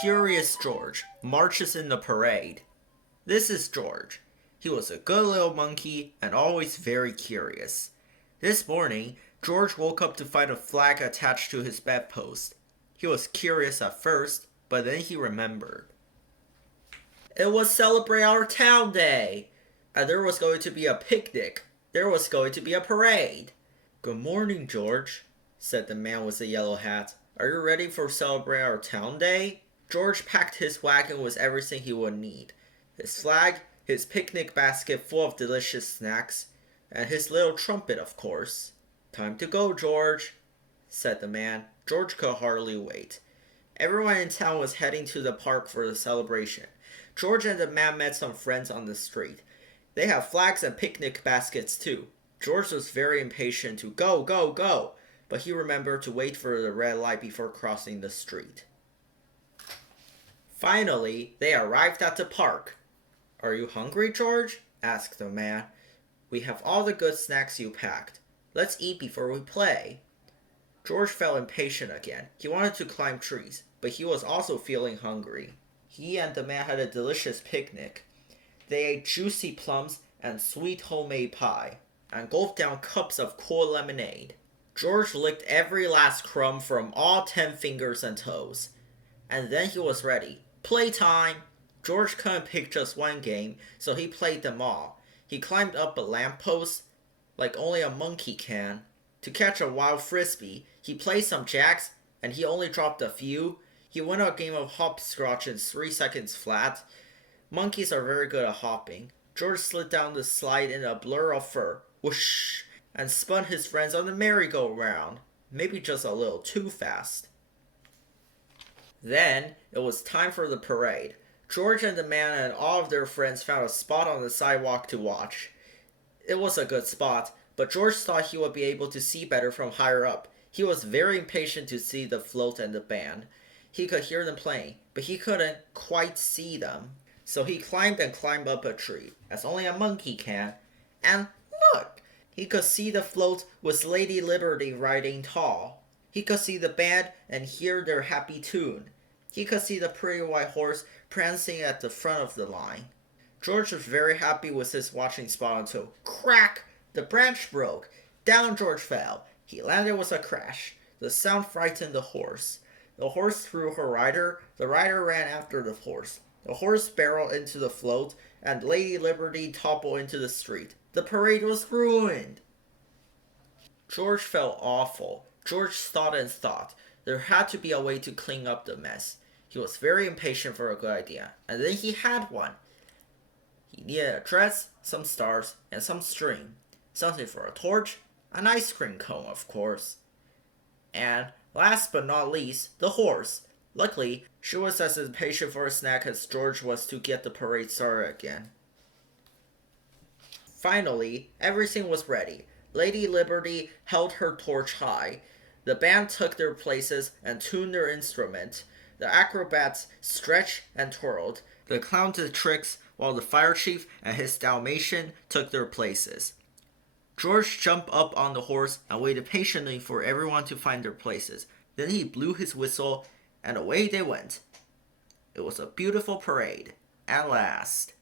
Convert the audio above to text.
Curious George marches in the parade. This is George. He was a good little monkey and always very curious. This morning, George woke up to find a flag attached to his bedpost. He was curious at first, but then he remembered. It was Celebrate Our Town Day! And there was going to be a picnic. There was going to be a parade. Good morning, George, said the man with the yellow hat. Are you ready for Celebrate Our Town Day? George packed his wagon with everything he would need. His flag, his picnic basket full of delicious snacks, and his little trumpet, of course. Time to go, George, said the man. George could hardly wait. Everyone in town was heading to the park for the celebration. George and the man met some friends on the street. They had flags and picnic baskets too. George was very impatient to go, go, go, but he remembered to wait for the red light before crossing the street. Finally, they arrived at the park. Are you hungry, George? Asked the man. We have all the good snacks you packed. Let's eat before we play. George felt impatient again. He wanted to climb trees, but he was also feeling hungry. He and the man had a delicious picnic. They ate juicy plums and sweet homemade pie, and gulped down cups of cool lemonade. George licked every last crumb from all 10 fingers and toes. And then he was ready. Playtime! George couldn't pick just one game, so he played them all. He climbed up a lamppost, like only a monkey can. To catch a wild frisbee, he played some jacks, and he only dropped a few. He won a game of hopscotch in 3 seconds flat. Monkeys are very good at hopping. George slid down the slide in a blur of fur, whoosh, and spun his friends on the merry-go-round, maybe just a little too fast. Then, it was time for the parade. George and the man and all of their friends found a spot on the sidewalk to watch. It was a good spot, but George thought he would be able to see better from higher up. He was very impatient to see the float and the band. He could hear them playing, but he couldn't quite see them. So he climbed and climbed up a tree, as only a monkey can, and look! He could see the float with Lady Liberty riding tall. He could see the band and hear their happy tune. He could see the pretty white horse prancing at the front of the line. George was very happy with his watching spot until, crack! The branch broke. Down George fell. He landed with a crash. The sound frightened the horse. The horse threw her rider. The rider ran after the horse. The horse barreled into the float, and Lady Liberty toppled into the street. The parade was ruined. George felt awful. George thought and thought. There had to be a way to clean up the mess. He was very impatient for a good idea, and then he had one. He needed a dress, some stars, and some string. Something for a torch, an ice cream cone, of course. And, last but not least, the horse. Luckily, she was as impatient for a snack as George was to get the parade started again. Finally, everything was ready. Lady Liberty held her torch high. The band took their places and tuned their instrument. The acrobats stretched and twirled. The clown did tricks while the fire chief and his Dalmatian took their places. George jumped up on the horse and waited patiently for everyone to find their places. Then he blew his whistle, and away they went. It was a beautiful parade, at last.